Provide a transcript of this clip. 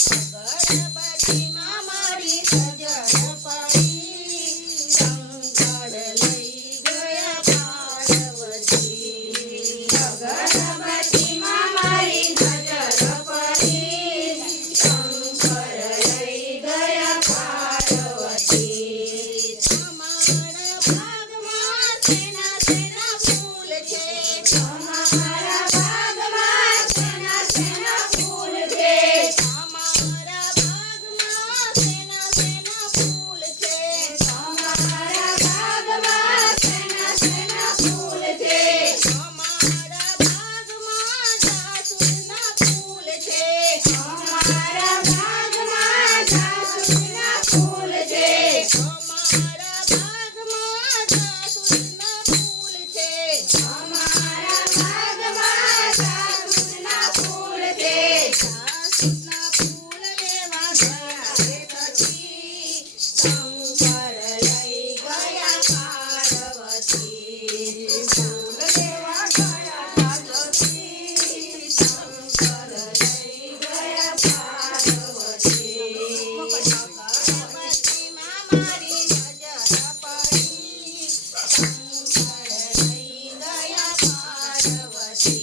અગરબત્તીમાં મારી નજર પડી, શંકર લઈ ગયા પાર્વતી. અગરબત્તીમાં મારી નજર પડી, શંકર લઈ ગયા પાર્વતી. અમારા ભાગમાં સેના સેના ફૂલ છે, અમારા ભાગમાં સેના સેના ફૂલ છે, અમારા ભાગમાં સેના સેના ફૂલ છે, અમારા ભાગમાં સેના સેના ફૂલ છે, અમારા ભાગમાં જાસૂદના ફૂલ છે, અમારા ભાગમાં જાસૂદના ફૂલ છે, અમારા ભાગમાં જાસૂદના ફૂલ છે, અમારા ભાગમાં જાસૂદના ફૂલ છે. જાસૂદના ફૂલ લેવા ગયા પછી શંકર લઈ ગયા પાર્વતી. ફૂલ લેવા ગયા પછી શંકર લઈ ગયા પાર્વતી. અગરબત્તીમાં મારી નજર પડી, શંકર લઈ ગયા પાર્વતી.